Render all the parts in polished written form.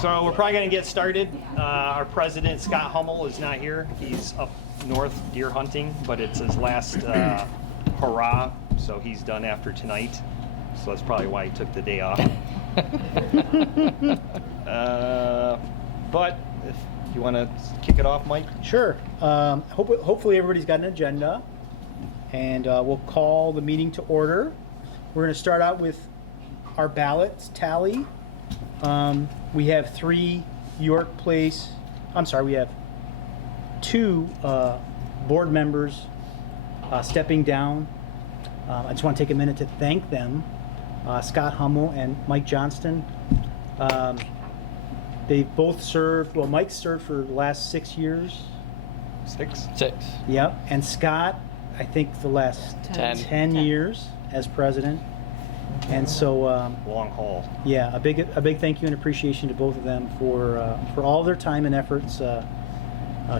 So we're probably going to get started. Our president, Scott Hummel, is not here. He's up north deer hunting, but it's his last hurrah, so he's done after tonight. So that's probably why he took the day off. But if you want to kick it off, Mike? Sure. Hopefully everybody's got an agenda, and we'll call the meeting to order. We're going to start out with our ballots tally. We have we have two board members stepping down. I just want to take a minute to thank them, Scott Hummel and Mike Johnston. They both served, well, Mike served for the last 6 years. Six. Yep, and Scott, I think the last 10 years as president. And so, Long haul. yeah, a big thank you and appreciation to both of them for all their time and efforts,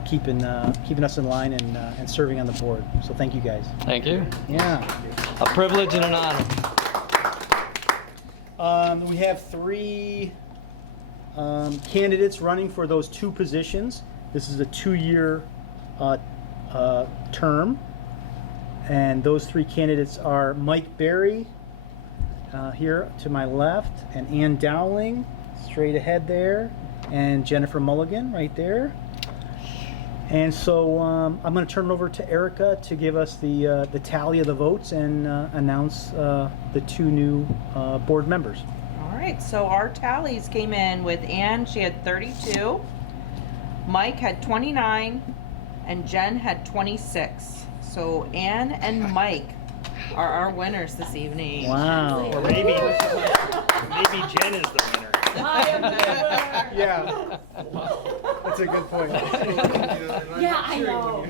keeping us in line and serving on the board. So thank you guys. Thank you. Yeah. A privilege and an honor. We have three candidates running for those two positions. This is a 2-year term, and those three candidates are Mike Berry, here to my left, and Ann Dowling straight ahead there, and Jennifer Mulligan right there. And so I'm going to turn it over to Erica to give us the tally of the votes and announce the two new board members. All right, so our tallies came in with Ann, she had 32, Mike had 29, and Jen had 26. So Ann and Mike are our winners this evening. Wow. Or maybe Jen is the winner. I am the winner. Yeah. That's a good point. Yeah, I know.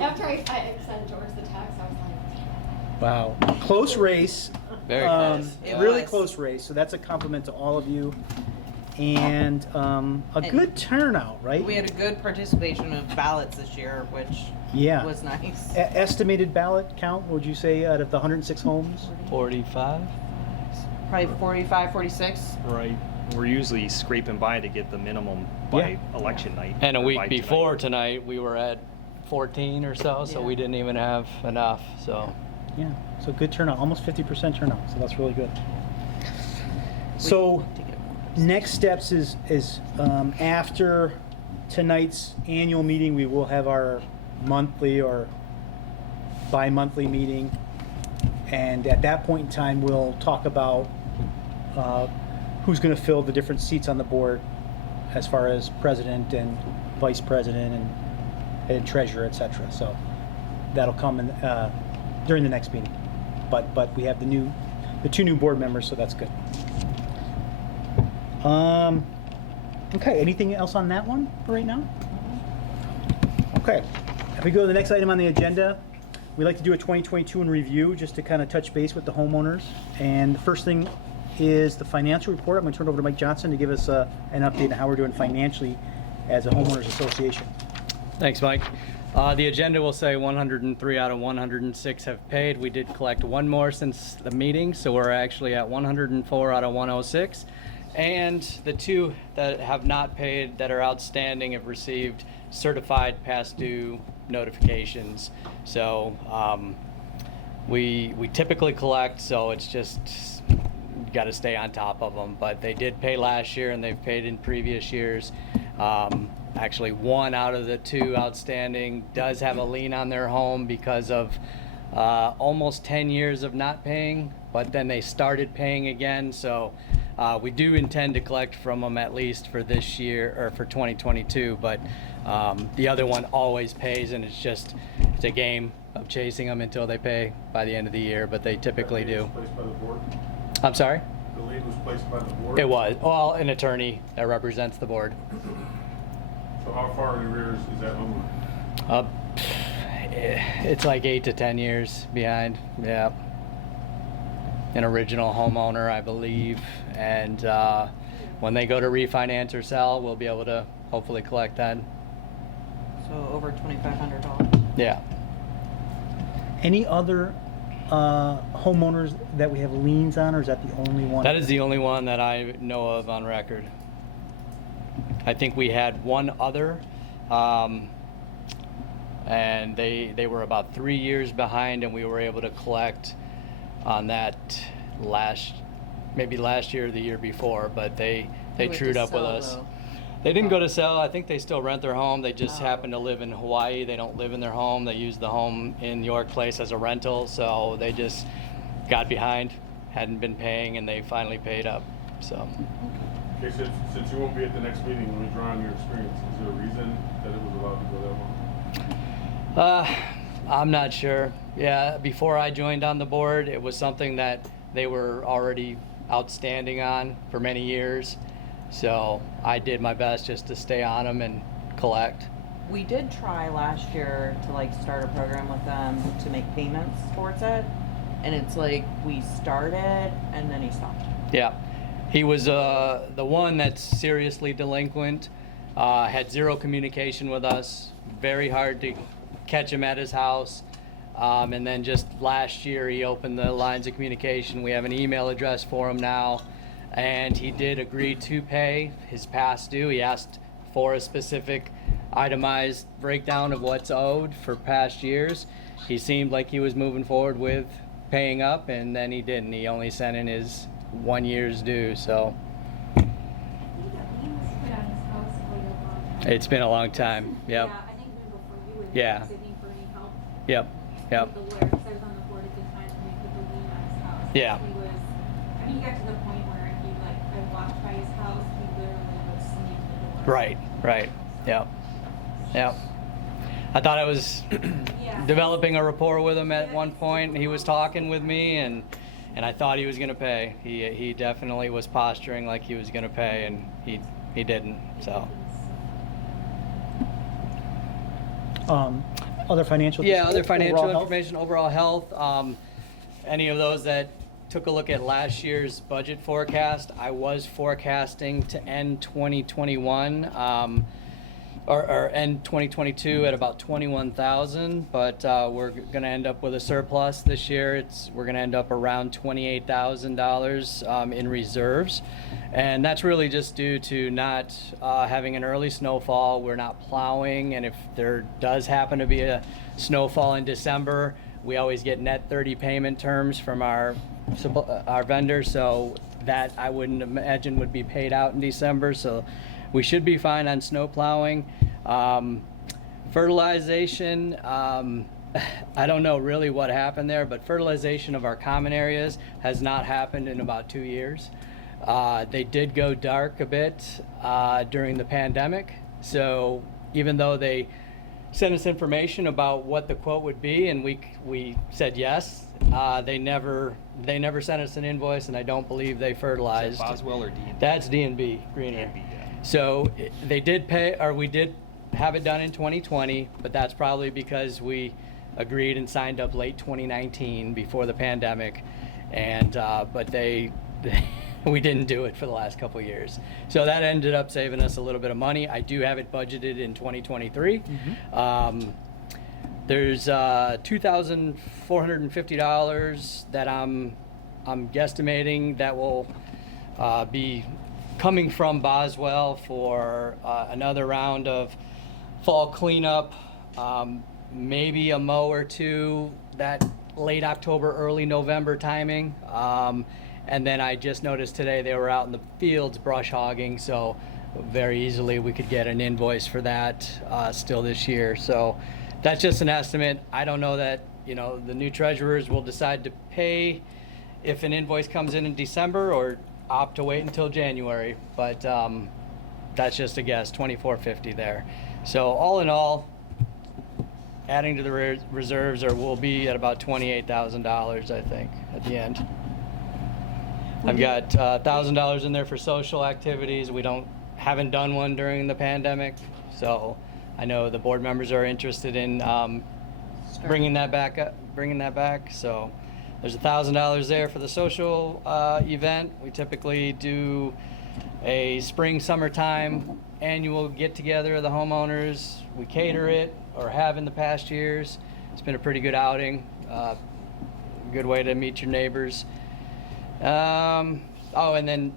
After I sent George the text, I was like, Wow. Close race. Very close. It Really was. close race. So that's a compliment to all of you. And a good turnout, right? We had a good participation of ballots this year, which Yeah. was nice. Estimated ballot count, would you say, out of the 106 homes? 45. Probably 45, 46. Right. We're usually scraping by to get the minimum by Yeah. election night. And a or week by before tonight, we were at 14 or so, so Yeah. we didn't even have enough. So Yeah. So good turnout, almost 50% turnout. So that's really good. So next steps is after tonight's annual meeting, we will have our monthly or bi-monthly meeting, and at that point in time we'll talk about who's going to fill the different seats on the board as far as president and vice president and treasurer, etc. So that'll come in during the next meeting, but we have the two new board members, so that's good. Okay, anything else on that one for right now? Okay, if we go to the next item on the agenda, we like to do a 2022 in review just to kind of touch base with the homeowners. And the first thing is the financial report. I'm going to turn it over to Mike Johnson to give us an update on how we're doing financially as a homeowners association. thanks, Mike. The agenda will say 103 out of 106 have paid. We did collect one more since the meeting, so we're actually at 104 out of 106. And the two that have not paid that are outstanding have received certified past due notifications. So we typically collect, so it's just got to stay on top of them. But they did pay last year and they've paid in previous years. Actually, one out of the two outstanding does have a lien on their home because of almost 10 years of not paying, but then they started paying again. So we do intend to collect from them at least for this year or for 2022, but the other one always pays, and it's a game of chasing them until they pay by the end of the year, but they typically do. Placed by the board? I'm sorry? The lien was placed by the board? It was. Well, an attorney that represents the board. So how far in arrears is that homeowner? It's like 8 to 10 years behind. Yeah. An original homeowner, I believe. And when they go to refinance or sell, we'll be able to hopefully collect that. So over $2,500. Yeah. Any other homeowners that we have liens on, or is that the only one? That is the only one that I know of on record. I think we had one other, and they were about 3 years behind, and we were able to collect on that maybe last year or the year before, but they went trued to up with sell, us. though. They didn't go to sell. I think they still rent their home. They just happen to live in Hawaii. They don't live in their home. They use the home in York Place as a rental, so they just got behind, hadn't been paying, and they finally paid up. So. Okay, since you won't be at the next meeting, when we draw on your experience, is there a reason that it was allowed to go that long? I'm not sure. Yeah, before I joined on the board, it was something that they were already outstanding on for many years. So I did my best just to stay on them and collect. We did try last year to like start a program with them to make payments towards it, and it's like we started and then he stopped. Yeah, he was the one that's seriously delinquent, had zero communication with us, very hard to catch him at his house. And then just last year he opened the lines of communication. We have an email address for him now, and he did agree to pay his past due. He asked for a specific itemized breakdown of what's owed for past years. He seemed like he was moving forward with paying up, and then he didn't. He only sent in his 1 year's due, so I think that lien was put on his house for a long time. it's been a long time. Yep. Yeah, I think even before you were Yeah. there, Sydney, for any help. Yep. Yep. With the lawyer, because I was on the board at the time when we put the lien on his house. Yeah. He was, I mean, he got to the point where he I walked by his house, he literally would sneak the door. Right. Yep. Yep. I thought I was Yeah. developing a rapport with him at one point. He was talking with me, and I thought he was going to pay. He definitely was posturing like he was going to pay, and he didn't. So Other financial. yeah, other financial overall health? information, overall health. Any of those that took a look at last year's budget forecast, I was forecasting to end 2021. Or end 2022 at about 21,000, but we're going to end up with a surplus this year. We're going to end up around $28,000 in reserves, and that's really just due to not having an early snowfall. We're not plowing, and if there does happen to be a snowfall in December, we always get net 30 payment terms from our vendor, so that I wouldn't imagine would be paid out in December. So we should be fine on snow plowing. Fertilization, I don't know really what happened there, but fertilization of our common areas has not happened in about 2 years. They did go dark a bit during the pandemic. So even though they sent us information about what the quote would be, and we said yes, they never sent us an invoice, and I don't believe they fertilized. Is that Boswell or D&B? That's D&B, Greener. D&B, yeah. So they did pay, or we did have it done in 2020, but that's probably because we agreed and signed up late 2019 before the pandemic, and but we didn't do it for the last couple of years. So that ended up saving us a little bit of money. I do have it budgeted in 2023. There's $2,450 that I'm guesstimating that will be coming from Boswell for another round of fall cleanup, maybe a mow or two that late October, early November timing. And then I just noticed today they were out in the fields brush hogging, so very easily we could get an invoice for that still this year. So that's just an estimate. I don't know that, the new treasurers will decide to pay if an invoice comes in December or opt to wait until January, but that's just a guess. $2,450 there. So all in all, adding to the reserves, we'll be at about $28,000, I think, at the end. I've got $1,000 in there for social activities. We haven't done one during the pandemic, so I know the board members are interested in bringing that back. So there's $1,000 there for the social event. We typically do a spring-summertime annual get-together of the homeowners. We cater it, or have in the past years. It's been a pretty good outing. Good way to meet your neighbors. And then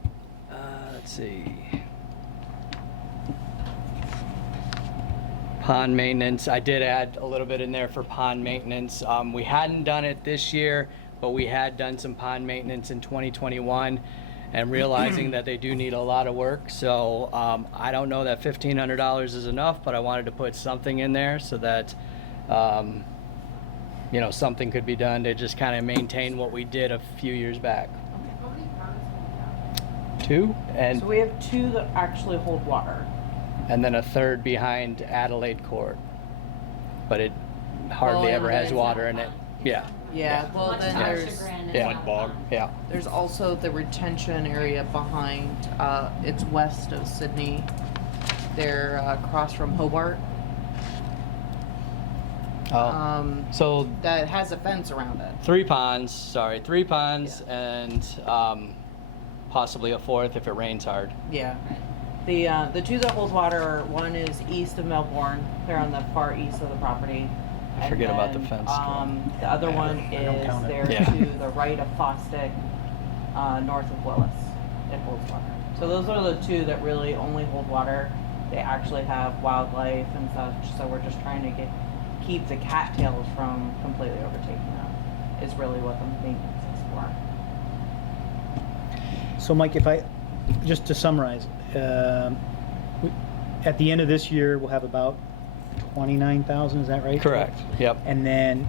let's see. Pond maintenance, I did add a little bit in there for pond maintenance. We hadn't done it this year, but we had done some pond maintenance in 2021 and realizing that they do need a lot of work. So I don't know that $1,500 is enough, but I wanted to put something in there so that, you know, something could be done to just kind of maintain what we did a few years back. How many ponds do we have? 2, and So we have 2 that actually hold water. and then a third behind Adelaide Court, but it hardly Oh, ever yeah, has it's water not in it. fun. Yeah, well Much then like there's, Chagrin, it's Yeah. not Mud bog. fun. Yeah. there's also the retention area behind, it's west of Sydney. They're across from Hobart. So That has a fence around it. 3 ponds, and possibly a 4th if it rains hard. Yeah. The 2 that hold water, one is east of Melbourne. They're on the far east of the property. I And forget about the then, fence. The other one I don't is count it. there Yeah. to the right of Fosdick, north of Willis. It holds water. So those are the 2 that really only hold water. They actually have wildlife and such. So we're just trying to keep the cattails from completely overtaking them. Is really what the maintenance is for. So Mike, if I, just to summarize, at the end of this year, we'll have about 29,000, is that right? Correct. Yep. And then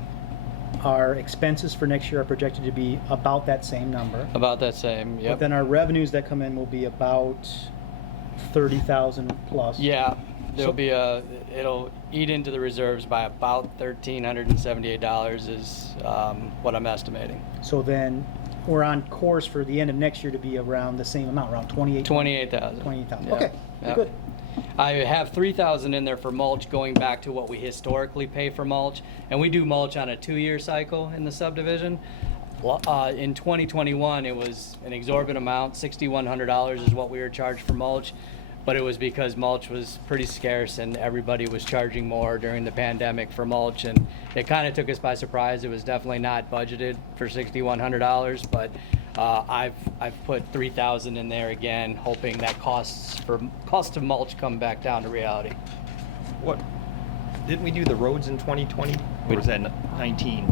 our expenses for next year are projected to be about that same number. About that same. But Yep. then our revenues that come in will be about 30,000 plus. Yeah. There'll So- be it'll eat into the reserves by about $1,378 is what I'm estimating. So then we're on course for the end of next year to be around the same amount, around 28,000. 28,000. Yeah. Okay, Yep. good. I have 3,000 in there for mulch, going back to what we historically pay for mulch, and we do mulch on a 2-year cycle in the subdivision. In 2021, it was an exorbitant amount. $6,100 is what we were charged for mulch, but it was because mulch was pretty scarce and everybody was charging more during the pandemic for mulch, and it kind of took us by surprise. It was definitely not budgeted for $6,100, but I've put 3,000 in there again, hoping that cost of mulch come back down to reality. What, didn't we do the roads in 2020? Or was that 19?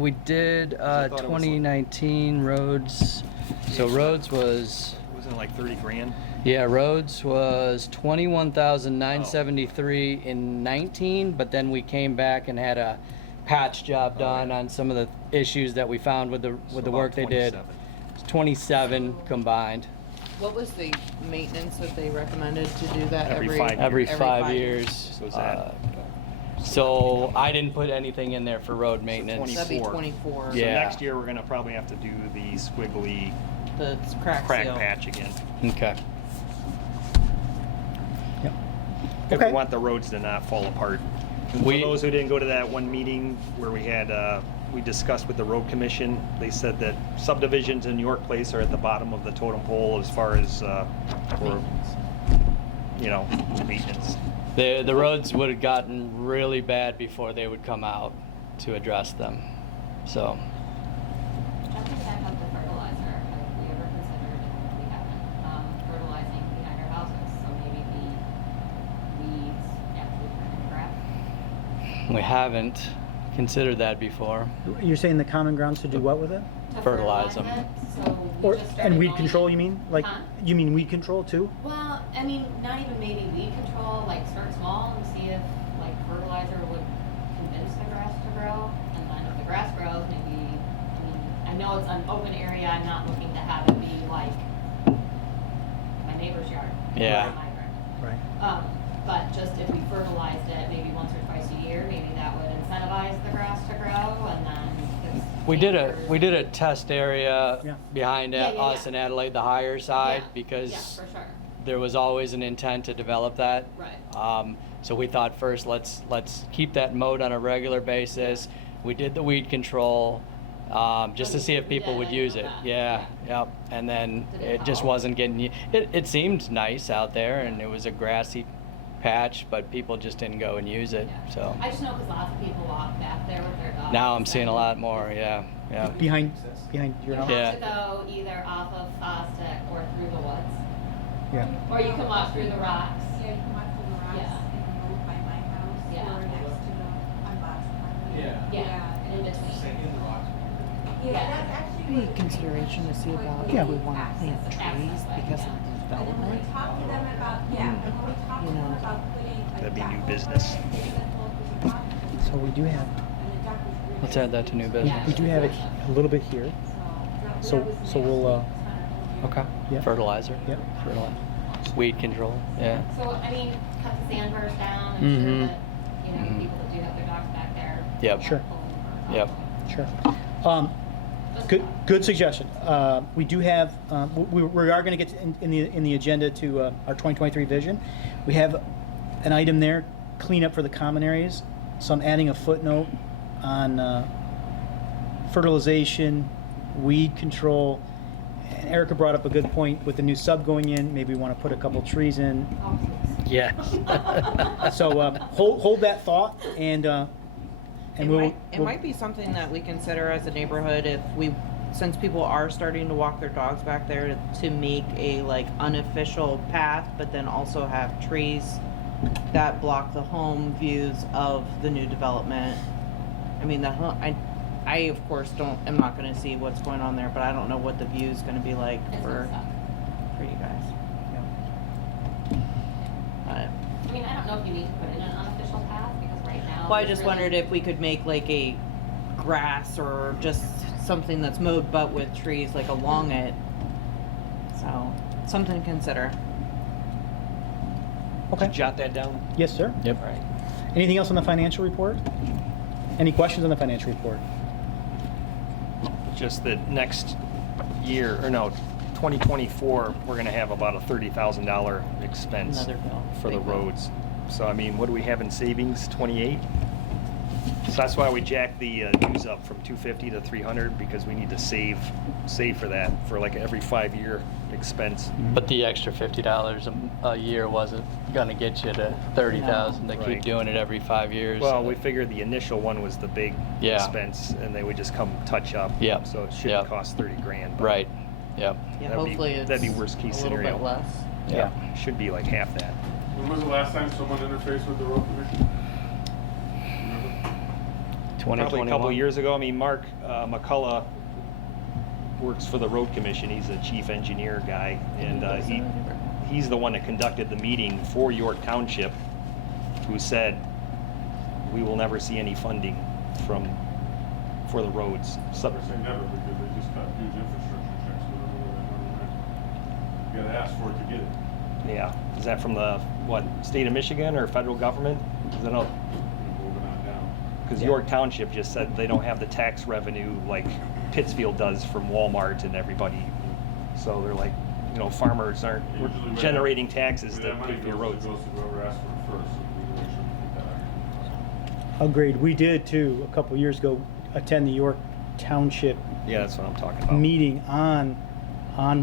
We did I thought it was 2019 roads. So roads was, Wasn't it like 30 grand? yeah, roads was 21,973 in 19, but then we came back and had a patch job done on some of the issues that we found with the So work they about did. 27. It's 27 combined. What was the maintenance that they recommended to do that Every 5 Every years. 5 years. So is that- So I didn't put anything in there for road maintenance. That'd be 24. 24. So Yeah. next year, we're gonna probably have to do the squiggly The crack crack seal. patch again. Okay. Yep. If Okay. we want the roads to not fall apart. And We- For those who didn't go to that one meeting where we had, we discussed with the road commission, they said that subdivisions in York Place are at the bottom of the totem pole as far as, for, you know, maintenance. The roads would have gotten really bad before they would come out to address them. So, I think that helped the fertilizer. Have we ever considered, we haven't, fertilizing behind our houses? So maybe the weeds after we put in grass. we haven't considered that before. You're saying the common grounds to do what with it? To Fertilize fertilize them. it, so we Or, just and started weed going control, in- you mean? Like, Huh? you mean weed control too? Well, I mean, not even maybe weed control, like start small and see if like fertilizer would convince the grass to grow. And then if the grass grows, maybe, I mean, I know it's an open area, I'm not looking to have it be like my neighbor's yard. Yeah. or my yard. Right. But just if we fertilized it maybe once or twice a year, maybe that would incentivize the grass to grow and then. it's We did safer. a test area Yeah. behind Yeah, yeah, us yeah. in Adelaide, the higher side, Yeah, because Yeah, for sure, there was always an intent to develop that. right. So we thought first, let's keep that mowed on a regular basis. We did the weed control, just to see if We people did, would I use know it. that. Yeah, yep. And then Did it it just help? wasn't getting, it seemed nice out there and it was a grassy patch, but people just didn't go and use it, Yeah. so. I just know because lots of people walk back there with their dogs. Now I'm seeing a and lot more, yeah, yeah. Behind your You house? Yeah. have to go either off of Fosdick or through the woods. Yeah. Or you can walk through the rocks. Yeah, you can walk through the rocks Yeah. and road by my house. Maybe consideration to see about Yeah. if we want to plant trees because of the development. You know, That'd be new business. So we do have, Let's add that to new business. we do have it a little bit here. So we'll, Okay. Yeah. Fertilizer. Yep. Fertilizer. Weed control. Yeah. So, I mean, cut the sandbars down, I'm Mhm. sure that, you know, Mhm. people that do have their dogs back there. Yep. will Sure. pull them or Yep. sure. Just Good, thought. good suggestion. We do have, we are going to get in the agenda to our 2023 vision. We have an item there, cleanup for the common areas. So I'm adding a footnote on fertilization, weed control. And Erica brought up a good point with the new sub going in. Maybe we want to put a couple trees in. Oh, please. Yes. So hold that thought, and it we'll. might be something that we consider as a neighborhood if we, since people are starting to walk their dogs back there, to make a like unofficial path, but then also have trees that block the home views of the new development. I mean, I of course am not gonna see what's going on there, but I don't know what the view is gonna be like It's for not stuck. you guys. I mean, I don't know if you need to put in an unofficial path, because right now. Well, I there's just really- wondered if we could make like a grass or just something that's mowed but with trees like along it. So, something to consider. Okay. Jot that down. Yes, sir. Yep. All right. Anything else on the financial report? Any questions on the financial report? Just that next year, or no, 2024, we're gonna have about a $30,000 expense Another bill. for the Big bill. roads. So I mean, what do we have in savings? 28? So that's why we jacked the dues up from 250 to 300, because we need to save for that, for like every 5-year expense. But the extra $50 a year wasn't gonna get you to 30,000 to Right. keep doing it every 5 years. Well, we figured the initial one was the big Yeah. expense, and they would just come touch up. Yep. So it shouldn't Yep. cost 30 grand. but Right. Yep. Yeah, That'd be- hopefully it's that'd be worst case a little scenario. bit less. Yeah. Should be like half that. When was the last time someone interfaced with the road commission? Remember? Probably a couple of years ago. I mean, Mark McCullough works for the road commission. He's a chief engineer guy, and he's the one that conducted the meeting for York Township, who said, we will never see any funding for the roads. I say never, because they just got huge infrastructure checks, whatever they went. You gotta ask for it to get it. Yeah, is that from the, state of Michigan or federal government? I don't know. Moving on down. Because Yeah. York Township just said they don't have the tax revenue like Pittsfield does from Walmart and everybody. So they're like, farmers aren't Usually when generating taxes when to that money pay for your goes, roads. it goes to whoever asked for it first, so we need to make sure we keep that accurate. Agreed. We did too, a couple years ago, attend the York Township Yeah, that's what I'm talking about. meeting on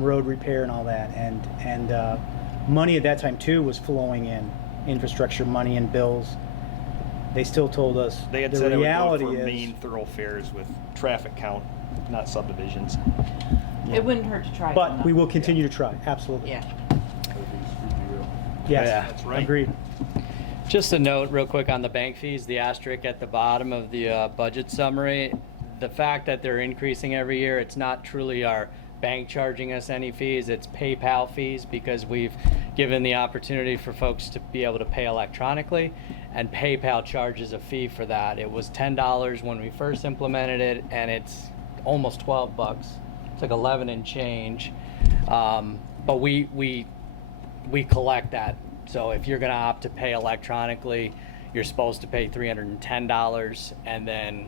road repair and all that, and money at that time too was flowing in, infrastructure money and bills. They still told us They had the said it would go reality for is main thoroughfares with traffic count, not subdivisions. It wouldn't hurt to try. but we will continue to try. Absolutely. Yeah. That'd be scrutiny real. Yes. Yeah. That's right. Agreed. Just a note real quick on the bank fees, the asterisk at the bottom of the budget summary. The fact that they're increasing every year, it's not truly our bank charging us any fees, it's PayPal fees, because we've given the opportunity for folks to be able to pay electronically, and PayPal charges a fee for that. It was $10 when we first implemented it, and it's almost $12. It's like 11 and change. But we collect that. So if you're gonna opt to pay electronically, you're supposed to pay $310, and then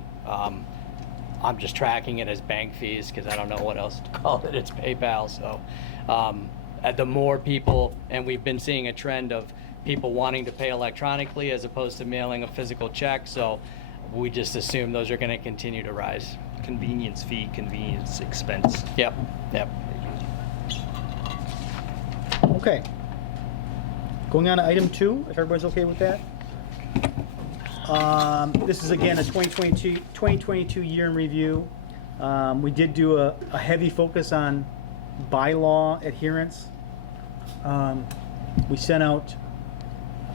I'm just tracking it as bank fees because I don't know what else to call it. It's PayPal. So the more people, and we've been seeing a trend of people wanting to pay electronically as opposed to mailing a physical check. So we just assume those are going to continue to rise. Convenience fee, convenience expense. Yep. Yep. Okay. Going on to item 2, if everybody's okay with that. This is again a 2022 year in review. We did do a heavy focus on bylaw adherence. We sent out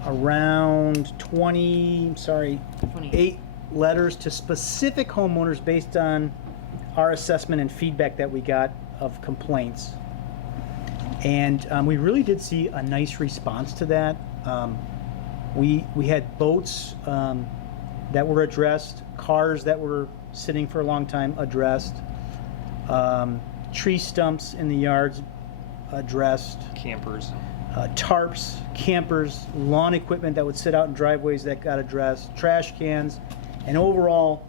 around 28 letters to specific homeowners based on our assessment and feedback that we got of complaints. And we really did see a nice response to that. We had boats that were addressed, cars that were sitting for a long time addressed, tree stumps in the yards addressed, Campers. tarps, campers, lawn equipment that would sit out in driveways that got addressed, trash cans, and overall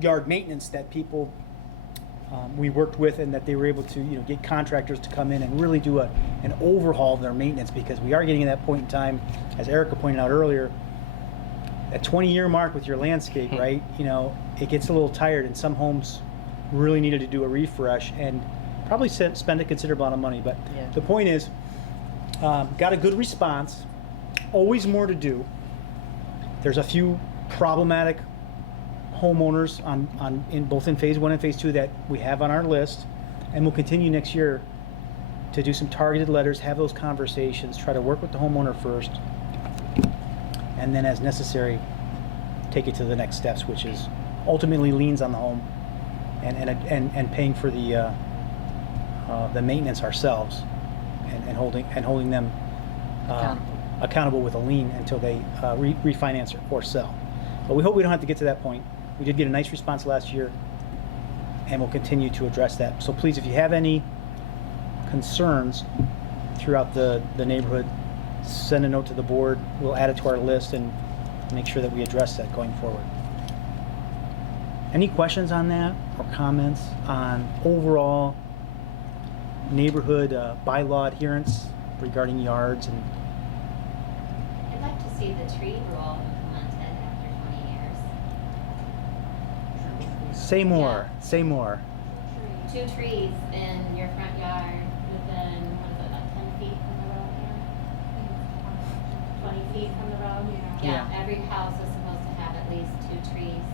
yard maintenance that people we worked with, and that they were able to get contractors to come in and really do an overhaul of their maintenance, because we are getting at that point in time, as Erica pointed out earlier, that 20-year mark with your landscape, right? It gets a little tired, and some homes really needed to do a refresh and probably spend a considerable amount of money. But Yeah. the point is, got a good response. Always more to do. There's a few problematic homeowners in both in phase 1 and phase 2 that we have on our list, and we'll continue next year to do some targeted letters, have those conversations, try to work with the homeowner first, and then as necessary take it to the next steps, which is ultimately liens on the home and paying for the maintenance ourselves, and holding them accountable with a lien until they refinance or sell. But we hope we don't have to get to that point. We did get a nice response last year, and we'll continue to address that. So please, if you have any concerns throughout the neighborhood, send a note to the board. We'll add it to our list and make sure that we address that going forward. Any questions on that, or comments on overall neighborhood bylaw adherence regarding yards? And I'd like to see the tree rule implemented after 20 years. say more. 2 trees in your front yard within, what is it, about 10 feet from the road here? 20 feet from the road? Yeah. Every house is supposed to have at least 2 trees,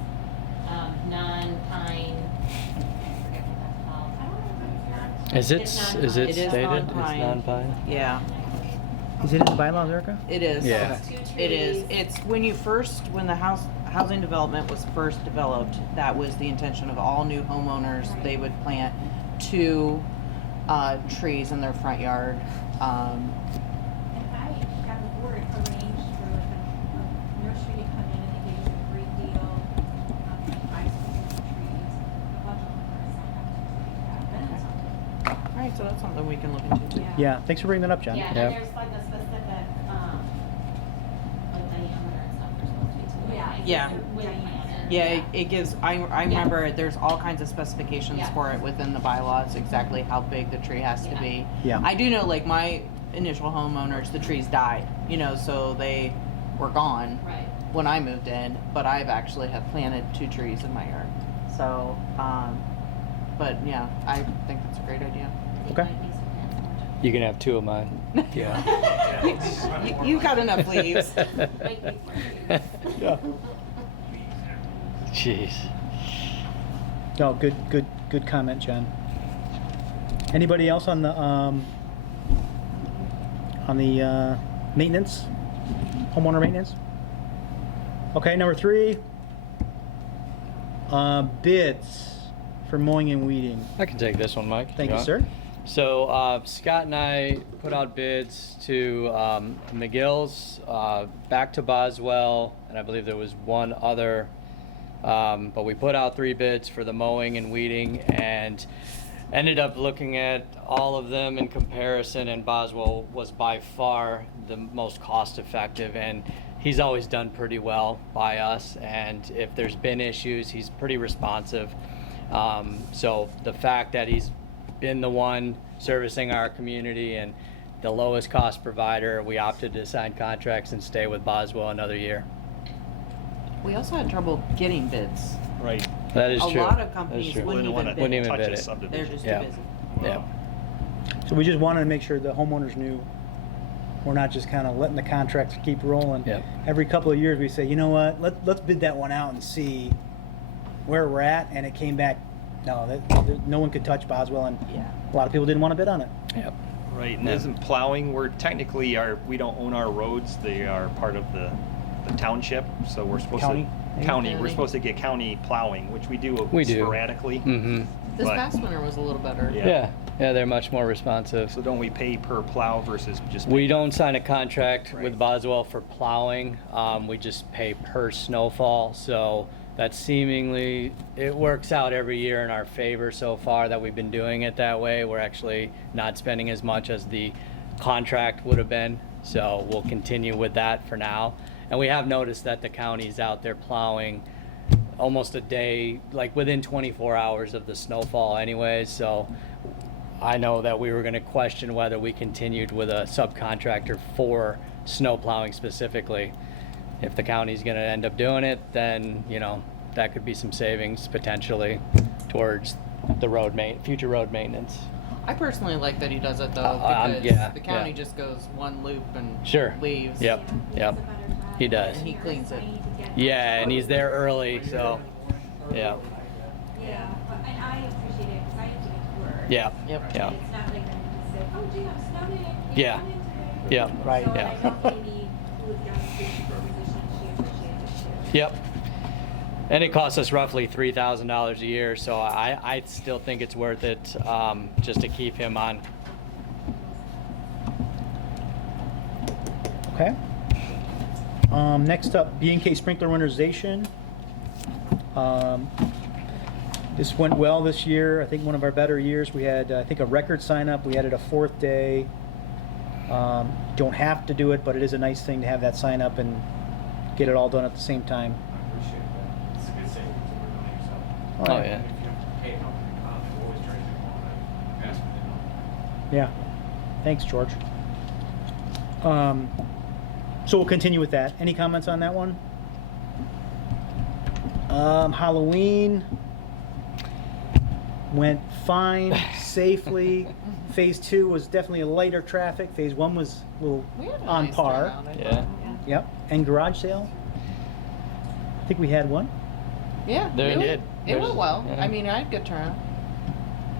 non-pine, I forget what that's called. Is it, It's non-pine. is it It is stated? non-pine. It's non-pine? Yeah, Is it in the bylaws, Erica? it is. Yeah. It's 2 trees. It is. It's when the housing development was first developed, that was the intention of all new homeowners. Right. They would plant 2 trees in their front yard. And I got the board arranged for like a nursery to come in, and they gave us a great deal, 5 specific trees. A bunch of them are signed up to take that, then it's something. All right, so that's something we can look into. Yeah, thanks for bringing that up, John. Yeah, Yep. and there's like a specific, like diameter and stuff are supposed to be too. Yeah. Yeah. When planted. Yeah, it gives, I remember there's all kinds of specifications Yeah. for it within the bylaws, exactly how big the tree has to Yeah. be. Yeah. I do know, like, my initial homeowners, the trees died, so they were gone Right. when I moved in, but I've actually have planted 2 trees in my yard. So, but yeah, I think that's a great idea. I think Okay. might be some plants more. You can have 2 of mine. You've got enough leaves. Might be more trees. Yeah. Jeez. No, good comment, John. Anybody else on the maintenance, homeowner maintenance? Okay, number 3, bids for mowing and weeding. I can take this one, Mike. Thank you, want? sir. So Scott and I put out bids to McGill's, back to Boswell, and I believe there was one other. But we put out 3 bids for the mowing and weeding, and ended up looking at all of them in comparison, and Boswell was by far the most cost effective, and he's always done pretty well by us, and if there's been issues, he's pretty responsive. So the fact that he's been the one servicing our community and the lowest cost provider, we opted to sign contracts and stay with Boswell another year. We also had trouble getting bids. Right. That is A true. lot of That is companies true. wouldn't even bid. Wouldn't even touch bid a it. They're subdivision. just Yeah. too busy. Yeah. So we just wanted to make sure the homeowners knew we're not just kind of letting the contracts keep rolling. Yep. Every couple of years we say, you know what, let's bid that one out and see where we're at, and it came back, no one could touch Boswell, and Yeah. a lot of people didn't want to bid on it. Yep. Right, and Yeah. isn't plowing, we don't own our roads, they are part of the township, so we're supposed County? to. County, County. we're supposed to get county plowing, which we do We do. sporadically. Mm-hmm. This But- past winter was a little better. Yeah. Yeah, they're much more responsive. So don't we pay per plow versus just? We don't sign a contract with Right. Boswell for plowing. We just pay per snowfall. So that seemingly, it works out every year in our favor so far that we've been doing it that way. We're actually not spending as much as the contract would have been. So we'll continue with that for now. And we have noticed that the county's out there plowing almost a day, like within 24 hours of the snowfall anyways. So I know that we were going to question whether we continued with a subcontractor for snow plowing specifically. If the county's going to end up doing it, then, you know, that could be some savings potentially towards the future road maintenance. I personally like that he does it though, because yeah, the county yeah. just goes one loop and Sure. leaves. Yep. Yep. He does. And he cleans it. Yeah, and he's there early, so yeah, Yeah, but, and I appreciate it, because I have to get to work. yeah, Yep. yeah, It's not like I can just say, oh gee, I'm snowed in, can't Yeah. come in today. yeah, Right. So yeah. I know Amy, who was down the position, she appreciates it too. Yep. And it costs us roughly $3,000 a year, so I still think it's worth it just to keep him on. Okay. Next up, B&K sprinkler winterization. This went well this year. I think one of our better years. We had, I think, a record sign up. We added a 4th day. Don't have to do it, but it is a nice thing to have that sign up and get it all done at the same time. I appreciate that. It's a good savings that we're doing, so. Oh, yeah. If you have to pay a company to come, we're always trying to do more than ask them. Yeah. Thanks, George. So we'll continue with that. Any comments on that one? Halloween went fine, safely. Phase 2 was definitely a lighter traffic. Phase 1 was a little We had a on nice par. turnout, I Yeah. thought. Yep. And garage sale. I think we had one. Yeah. There it did. It There's- went well. yeah. I mean, I had good turnout.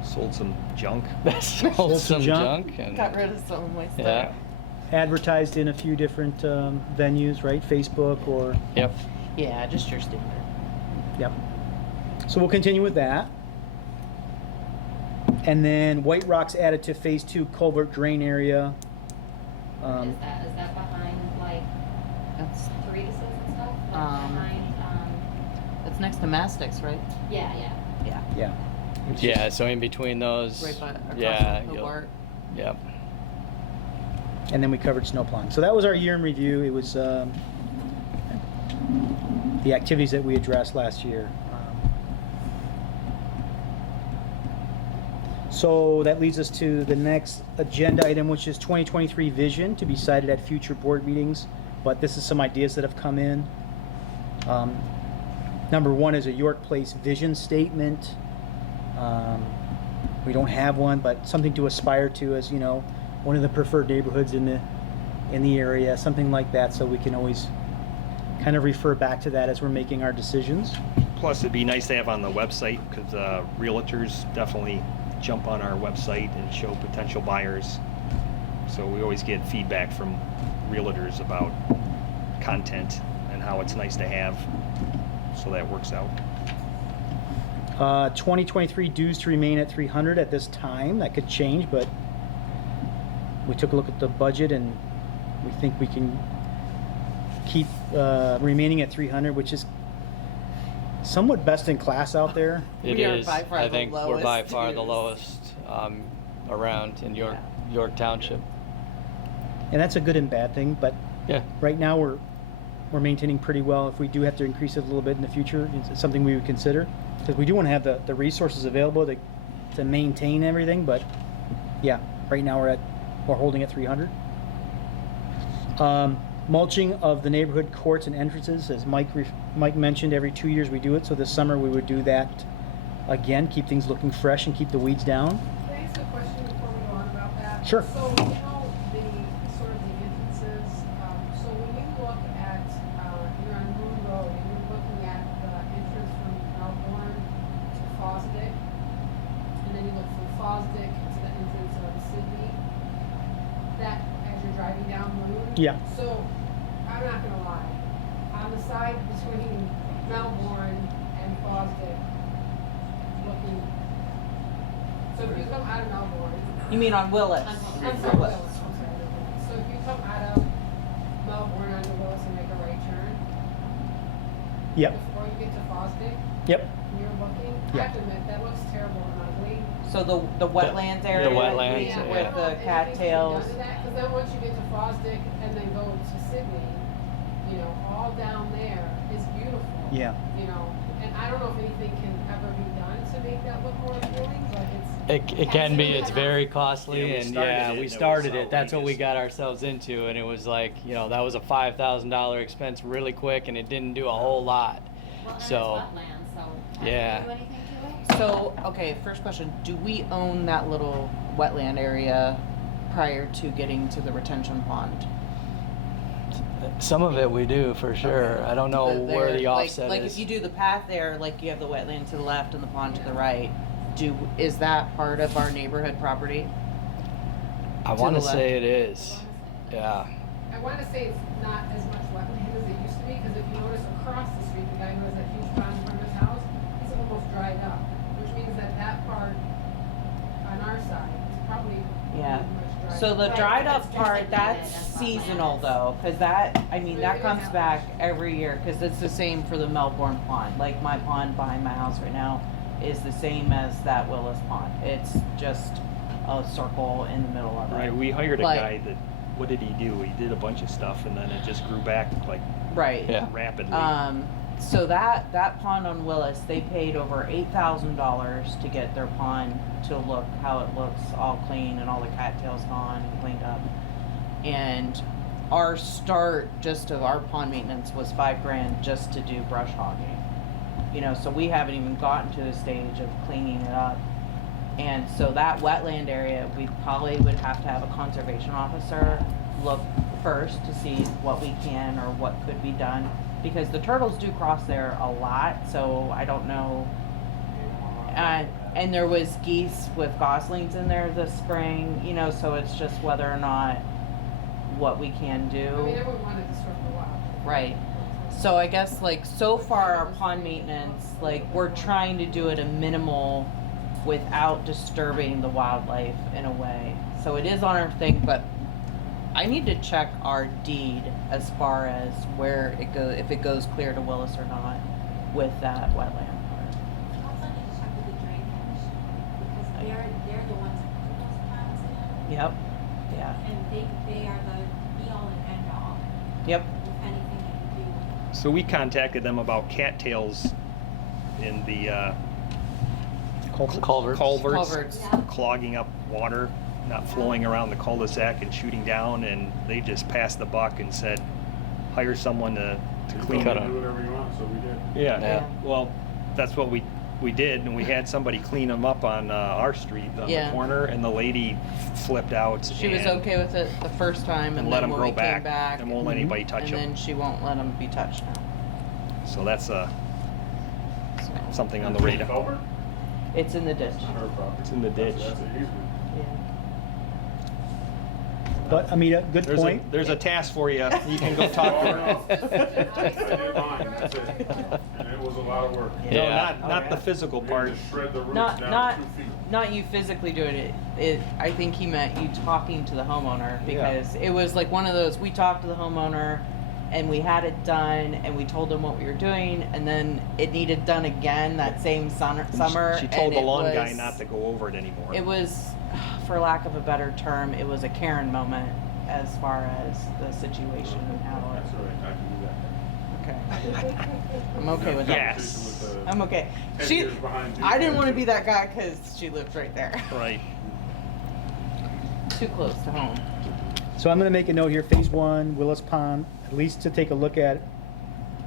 Sold some junk. Sold some junk. junk and Got rid of some of my stuff. yeah, Advertised in a few different venues, right? Facebook or yep. Yeah, just your standard. yep. So we'll continue with that. And then White Rocks added to Phase 2 culvert drain area. Is that behind like That's Cerritos and stuff? Like Um, behind, that's next to Mastics, right? yeah. Yeah. Yeah. Yeah, so in between those, Right by across yeah, from you'll- Hobart. yep. And then we covered snow plowing. So that was our year in review. It was the activities that we addressed last year. So that leads us to the next agenda item, which is 2023 vision to be cited at future board meetings. But this is some ideas that have come in. Number 1 is a York Place vision statement. We don't have one, but something to aspire to as, you know, one of the preferred neighborhoods in the area, something like that, so we can always kind of refer back to that as we're making our decisions. Plus, it'd be nice to have on the website because realtors definitely jump on our website and show potential buyers. So we always get feedback from realtors about content and how it's nice to have. So that works out. 2023 dues to remain at 300 at this time. That could change, but we took a look at the budget and we think we can keep remaining at 300, which is somewhat best in class out there. It We are is. by far I the think we're by lowest far the dues. lowest around in York Township. And that's a good and bad thing, but Yeah. right now we're maintaining pretty well. If we do have to increase it a little bit in the future, it's something we would consider, because we do want to have the resources available to maintain everything. But yeah, right now we're holding at 300. Mulching of the neighborhood courts and entrances, as Mike mentioned, every 2 years we do it. So this summer we would do that again, keep things looking fresh and keep the weeds down. Can I ask a question before we go on about that? Sure. So, you know, the sort of the entrances, so when you look at, you're on Moon Road and you're looking at the entrance from Melbourne to Fosdick, and then you look from Fosdick to the entrance of Sydney, that, as you're driving down Moon. Yeah. So, I'm not gonna lie, on the side between Melbourne and Fosdick, looking So if you come out of Melbourne, You mean on Willis? I'm sorry, Willis, I'm sorry. So if you come out of Melbourne onto Willis and make a right turn, Yep, before you get to Fosdick, yep. and you're looking, I Yeah. have to admit, that looks terrible and ugly. So the wetlands area? wetlands, Yeah, With I don't the know if anything cattails? can be done to that, 'cause then once you get to Fosdick and then go to Sydney, you know, all down there is beautiful. Yeah. You know, and I don't know if anything can ever be done to make that look more appealing, but it's. It can be, it's very costly, Yeah, we and started it, yeah, and we it started was it, that's what we outrageous. got ourselves into, and it was like, you know, that was a $5,000 expense really quick, and it didn't do a whole lot. Well, and it's So, wetlands, so can yeah. we do anything to it? So, okay, first question, do we own that little wetland area prior to getting to the retention pond? Some of it we do, for sure. I don't know where the There, offset like is. if you do the path there, like you have the wetland to the left and the pond to the right, is that part of our neighborhood property? I to wanna the left. say it is, yeah. I wanna say it's not as much wetland as it used to be, cause if you notice across the street, the guy who has that huge pond in front of his house, it's almost dried up, which means that that part on our side is probably Yeah. pretty much dried up. So the Right, dried but up it's part, just that's like seasonal wetlands. though, cause that comes back every year, cause it's the same for the Melbourne pond. Like my pond behind my house right now is the same as that Willis pond. It's just a circle in the middle of it. Right, we hired a But- guy that, what did he do? He did a bunch of stuff and then it just grew back like Right. Yeah. rapidly. So that pond on Willis, they paid over $8,000 to get their pond to look how it looks, all clean and all the cattails gone and cleaned up. And our start just of our pond maintenance was $5,000 just to do brush hogging. You know, so we haven't even gotten to the stage of cleaning it up. And so that wetland area, we probably would have to have a conservation officer look first to see what we can or what could be done. Because the turtles do cross there a lot, so I don't know. And there was geese with goslings in there this spring, you know, so it's just whether or not what we can do. I mean, everyone wanted to sort the wild. Right. So I guess like so far our pond maintenance, like we're trying to do it a minimal without disturbing the wildlife in a way. So it is on our thing, but I need to check our deed as far as where it goes, if it goes clear to Willis or not with that wetland part. You also need to check with the drainage, because they're the ones that put those ponds in, Yep. Yeah. and they are the be all and end all Yep. with anything that you do. So we contacted them about cattails in the Culverts. Culverts. Yeah. clogging up water, not flowing around the cul-de-sac and shooting down, and they just passed the buck and said, hire someone to clean You it told up. me to do whatever you want, so we did. Yeah, Yeah. well, that's what we did, and we had somebody clean them up on our street, on Yeah. the corner, and the lady flipped out. She was and- okay with it the first time, And and let then them when grow we came back, back, and won't let anybody touch and them. then she won't let them be touched now. So that's So, something on the radar. Culvert? it's in the ditch. It's not her property. It's in the ditch. That's an easement. Yeah. But, I mean, a good There's point. there's a task for you. You can go talk to her. I did mine, that's it. And it was a lot of work. No, Yeah. not the physical We part. had to shred the roots Not down 2 feet. not you physically doing it. I think he meant you talking to the homeowner, because it was like one of those, we talked to the homeowner and we had it done and we told him what we were doing, and then it needed done again that same summer. She told and the it lawn guy was- not to go over it anymore. It was, for lack of a better term, it was a Karen moment as far as the situation and how That's all right, I can do that. it. Okay. I'm okay with that. Yes. I'm okay. 10 She, years behind you. I didn't want to be that guy because she lived right there, Right. too close to home. So I'm gonna make a note here, phase one, Willis Pond, at least to take a look at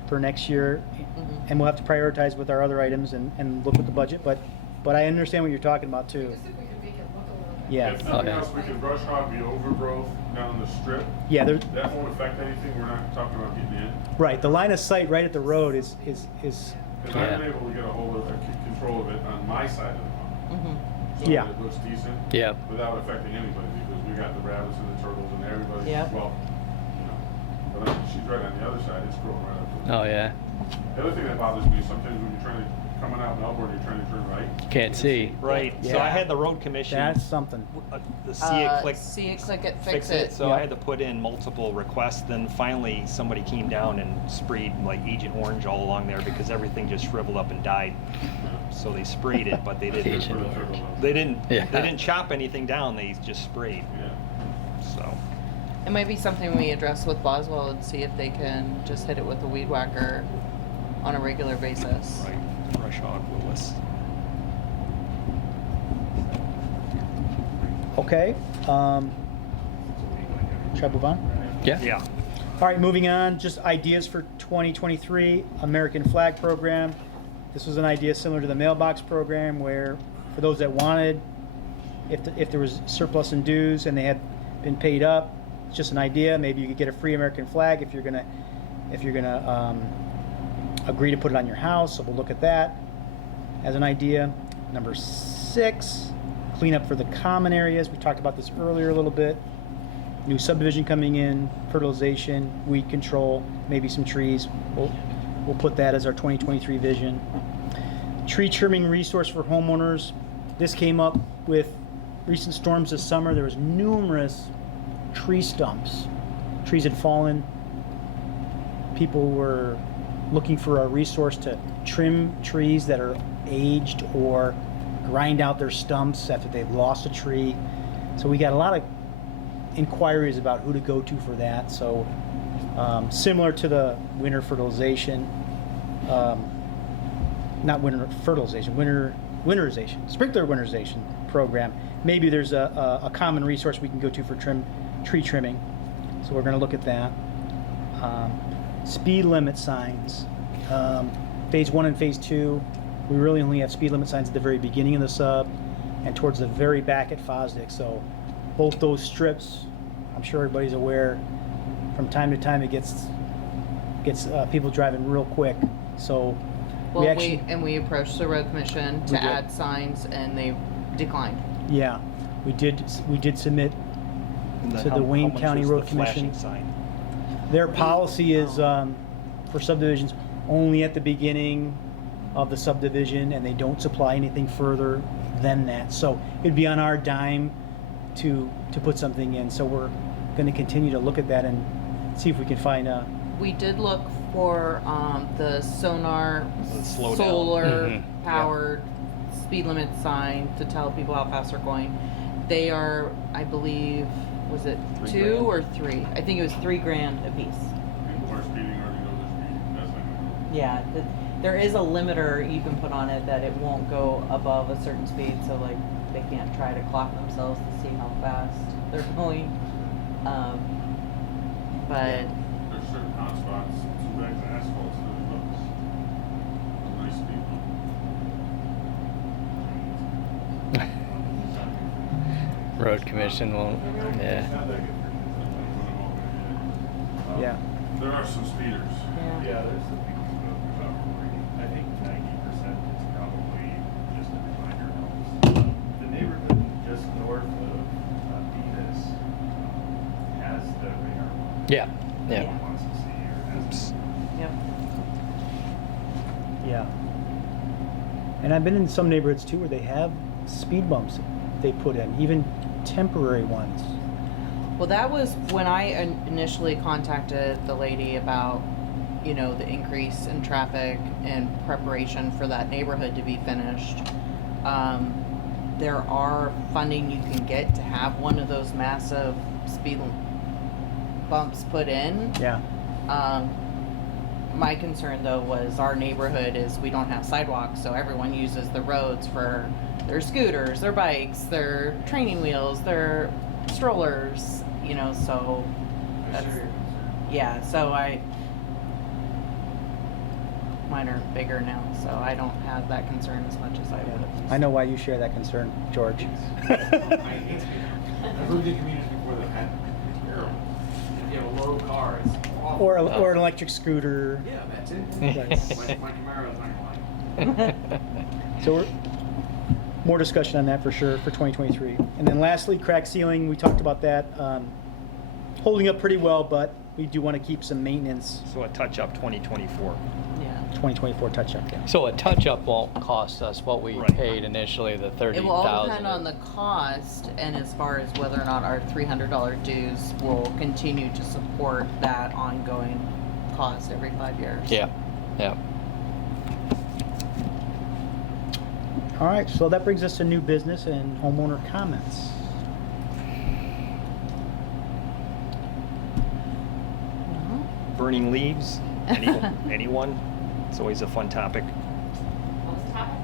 for next year. Mhm. And we'll have to prioritize with our other items and look at the budget, but I understand what you're talking about too. Just if we could make it look a little bit. Yeah. If nothing Okay. else, we can brush hog the overgrowth down the strip. Yeah, there's, That won't affect anything, we're not talking about getting in. right, the line of sight right at the road is, Because Yeah. I've been able to get a hold of, control of it on my side of the pond. Mhm. So Yeah. that it looks decent. Yeah. Without affecting anybody, because we got the rabbits and the turtles and everybody, Yep. well, you know. But she's right on the other side, it's growing right up to it. Oh, yeah. The other thing that bothers me, sometimes when you're trying to coming out Melbourne, you're trying to turn right. You can't see. Right, so Yeah. I had the road commission. That's something. The see it, click, See it, click it, fix it. So Yeah. I had to put in multiple requests. Then finally, somebody came down and sprayed like Agent Orange all along there because everything just shriveled up and died. So they sprayed it, but they didn't. Agent Orange. They didn't. Yeah. They didn't chop anything down. They just sprayed. Yeah. So It might be something we address with Boswell and see if they can just hit it with a weed whacker on a regular basis. right, brush hog Willis. Okay. Should I move on? Yeah. Yeah. All right, moving on. Just ideas for 2023 American Flag Program. This was an idea similar to the mailbox program, where for those that wanted, if there was surplus in dues and they had been paid up, it's just an idea. Maybe you could get a free American flag if you're gonna agree to put it on your house. So we'll look at that as an idea. Number 6, clean up for the common areas. We talked about this earlier a little bit. New subdivision coming in, fertilization, weed control, maybe some trees. We'll put that as our 2023 vision. Tree trimming resource for homeowners. This came up with recent storms this summer. There was numerous tree stumps. Trees had fallen. People were looking for a resource to trim trees that are aged or grind out their stumps after they've lost a tree. So we got a lot of inquiries about who to go to for that. So similar to the winter fertilization, not winter fertilization, winterization, sprinkler winterization program. Maybe there's a common resource we can go to for tree trimming. So we're going to look at that. Speed limit signs. Phase 1 and Phase 2, we really only have speed limit signs at the very beginning of the sub and towards the very back at Fosdick. So both those strips, I'm sure everybody's aware, from time to time it gets people driving real quick. So Well, we actually, we approached the road commission We to did. add signs and they declined. yeah, we did submit And then to the how Wayne much County was Road the Commission. flashing sign? Their policy is for subdivisions only at the beginning of the subdivision, and they don't supply anything further than that. So it'd be on our dime to put something in. So we're going to continue to look at that and see if we can find a. We did look for the sonar The slow down. solar Mhm. powered speed limit sign to tell people how fast they're going. They are, I believe, was it $2 or $3? I think it was $3,000 a piece. People are speeding already know they're speeding. That's not gonna Yeah, there is a limiter you can put on it that it won't go above a certain speed, so like they can't try to clock themselves to see how fast they're going. But There's certain hot spots, 2 bags of asphalt, so there's looks. A nice speed bump. Road commission won't. Yeah. It's not that good for kids, like when I'm over there. Yeah. There are some speeders. Yeah, there's some people who go through I think 90% is probably just a reminder helps. The neighborhood just north of Venus has the radar one. Yeah. Yeah. Everyone wants to see or has. yep. Yeah. And I've been in some neighborhoods too where they have speed bumps they put in, even temporary ones. Well, that was when I initially contacted the lady about, the increase in traffic and preparation for that neighborhood to be finished. There are funding you can get to have one of those massive speed bumps put in. Yeah. My concern though was our neighborhood is we don't have sidewalks, so everyone uses the roads for their scooters, their bikes, their training wheels, their strollers, so that's, yeah, so mine are bigger now, so I don't have that concern as much as I would have. I know why you share that concern, George. I hate speed. I've lived in communities before that had it's terrible. If you have a low car, it's awful. or an electric scooter. Yeah, that's it. Yes. My Camaro's not gonna like. So more discussion on that for sure for 2023. And then lastly, crack sealing. We talked about that. Holding up pretty well, but we do want to keep some maintenance, So a touch-up 2024. Yeah. 2024 touch-up, yeah. So a touch-up won't cost us what we Right. paid initially, the 30,000. It will all depend on the cost and as far as whether or not our $300 dues will continue to support that ongoing cost every 5 years. Yeah, yeah. All right, so that brings us to new business and homeowner comments. Burning leaves, anyone? It's always a fun topic. What was the topic?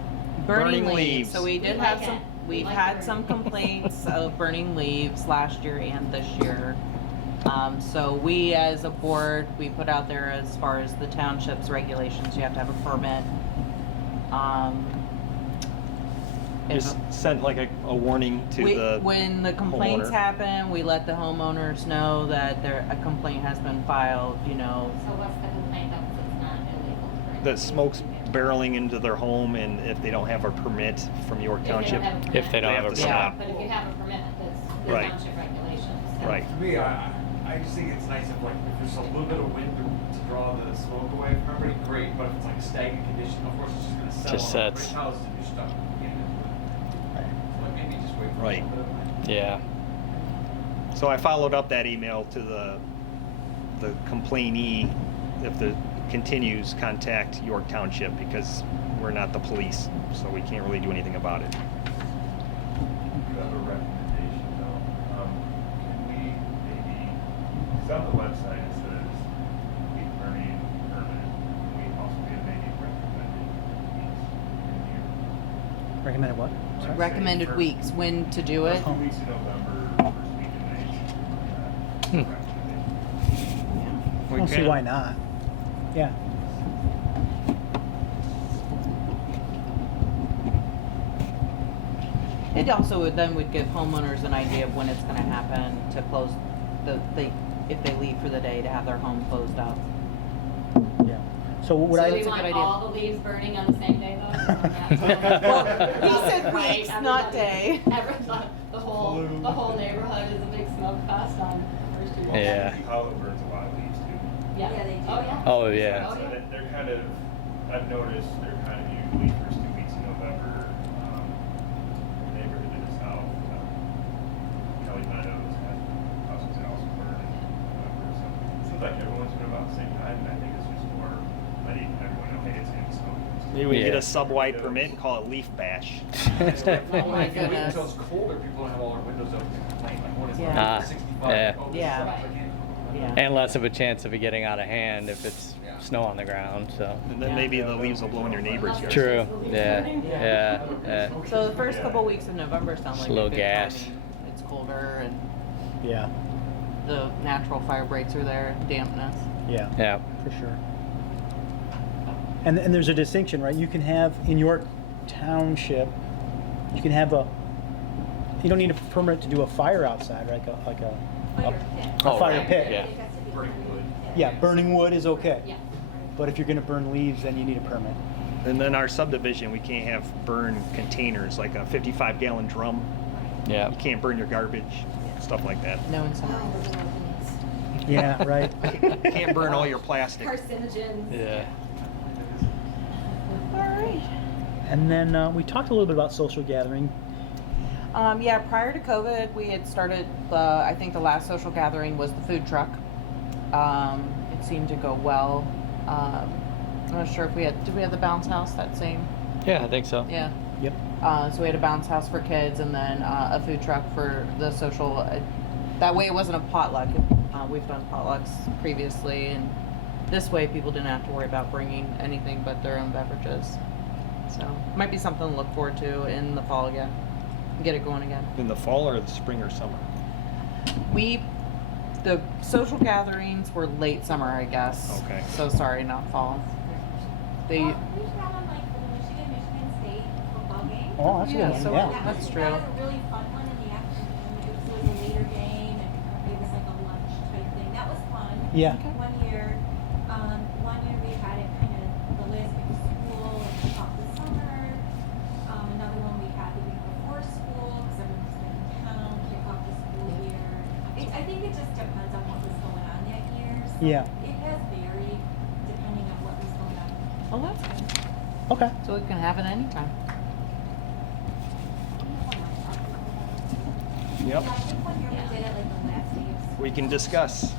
Burning Burning leaves. leaves. So we did We have like some, it. we've We like had burning some leaves. complaints of burning leaves last year and this year. So we as a board, we put out there as far as the township's regulations, you have to have a permit. If Just sent like a warning to the when the complaints homeowner. happen, we let the homeowners know that a complaint has been filed, you know. So what's the complaint though, 'cause it's not illegal to burn? The smoke's barreling into their home, and if they don't have a permit from York If they don't Township, have a permit. If they don't They have a have to permit. stop. But if you have a permit, that's the Right. township regulations. so- right. To me, I just think it's nice if like, if there's a little bit of wind to draw the smoke away from everybody, great, but if it's like a stagnant condition, of course, it's just gonna settle Just on sets. brick houses and you're stuck getting into it. So like maybe just wait for a Right. little bit of wind. Yeah. So I followed up that email to the complainee. If it continues, contact York Township, because we're not the police, so we can't really do anything about it. You have a recommendation though. Can we maybe, because on the website it says weed burning permit, can we also get maybe recommended weeks in here? Recommended what? Like, say, Recommended first- weeks, when to do it. First 2 weeks in November, first week in May, something like that. Recommendation. I don't see why not. Yeah. It also would then would give homeowners an idea of when it's gonna happen to close if they leave for the day to have their home closed up. Yeah. So what So I, we That's a want good idea. all the leaves burning on the same day though? Well, he said Right, weeks, not everybody- day. the whole neighborhood is a big smoke fest on the first 2 days. Yeah. Hollow burns a lot of leaves too. Yeah. Yeah, they do. Oh, yeah. Oh, yeah. Oh, So yeah. they're kind of, I've noticed they're kind of usually first 2 weeks in November. The neighborhood to the south, Kelly Meadows had houses that also burned in November. So it seems like everyone's doing about the same time, and I think it's just more letting everyone know, hey, it's in snow. Maybe we get Yeah. a sub-wide permit and call it leaf bash. Oh my If you wait goodness. until it's colder, people don't have all their windows open and complain, like, what is Yeah. Ah, that, 65? yeah. Oh, this Yeah. sucks, I can't. Yeah. And less of a chance of it getting out of hand if it's Yeah. snow on the ground, so. And then maybe the leaves will blow in your neighbor's yard. True, yeah, yeah, yeah. So the first couple weeks of November sound like Slow a good gas. timing. It's colder and yeah, the natural fire breaks are there, dampness. yeah, Yeah, for sure. And there's a distinction, right? You can have, in York Township, you can have you don't need a permit to do a fire outside, right? Like a Fire pit. Oh, fire right, pit. yeah. It has to be Burning burning wood. pit. Yeah, burning wood is okay. Yeah. But if you're gonna burn leaves, then you need a permit. And then our subdivision, we can't have burn containers, like a 55-gallon drum. yeah. You can't burn your garbage, stuff like that. No incinerators. Yeah, right. Can't burn all your plastic. Carcinogens. Yeah. All right. And then we talked a little bit about social gathering. Yeah, prior to COVID, we had started, I think the last social gathering was the food truck. It seemed to go well. I'm not sure if did we have the bounce house that same? Yeah, I think so. Yeah. Yep. So we had a bounce house for kids and then a food truck for the social. That way it wasn't a potluck. We've done potlucks previously, and this way people didn't have to worry about bringing anything but their own beverages. So might be something to look forward to in the fall again. Get it going again. In the fall or the spring or summer? The social gatherings were late summer, I guess. Okay. So sorry, not fall. They. Well, we should have on like the Michigan State football game. Oh, that's a Yeah, good one. so Yeah. that's true. That was a really fun one in the afternoon. It was a later game and it was like a lunch type thing. That was fun. Yeah. One year we had it kind of the last week of school and kick off the summer. Another one we had the week before school because everyone's been in town, kick off the school year. I think it just depends on what was going on that year. Yeah. It has varied depending on what was going on. Oh, that's good. Okay. So we can have it anytime. Yep. Yeah, I think one year we did it like the last day of. We can discuss.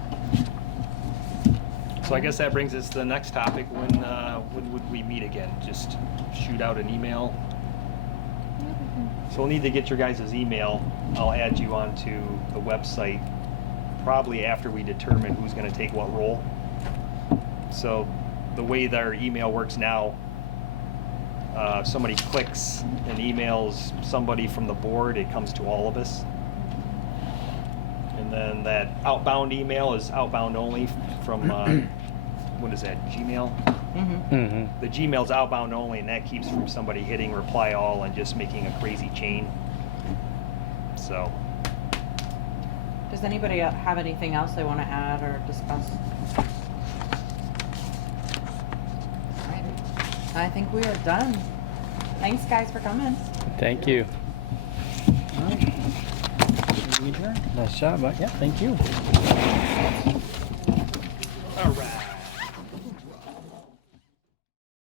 So I guess that brings us to the next topic. When would we meet again? Just shoot out an email. So we'll need to get your guys' email. I'll add you onto the website probably after we determine who's going to take what role. So the way that our email works now, if somebody clicks and emails somebody from the board, it comes to all of us. And then that outbound email is outbound only from, what is that, Gmail? Mm-hmm. Mm-hmm. The Gmail's outbound only, and that keeps from somebody hitting reply all and just making a crazy chain. So, Does anybody have anything else they want to add or discuss? Alright. I think we are done. Thanks, guys, for coming. Thank you. All right. Should we adjourn? Nice job, Mike. Yeah, thank you.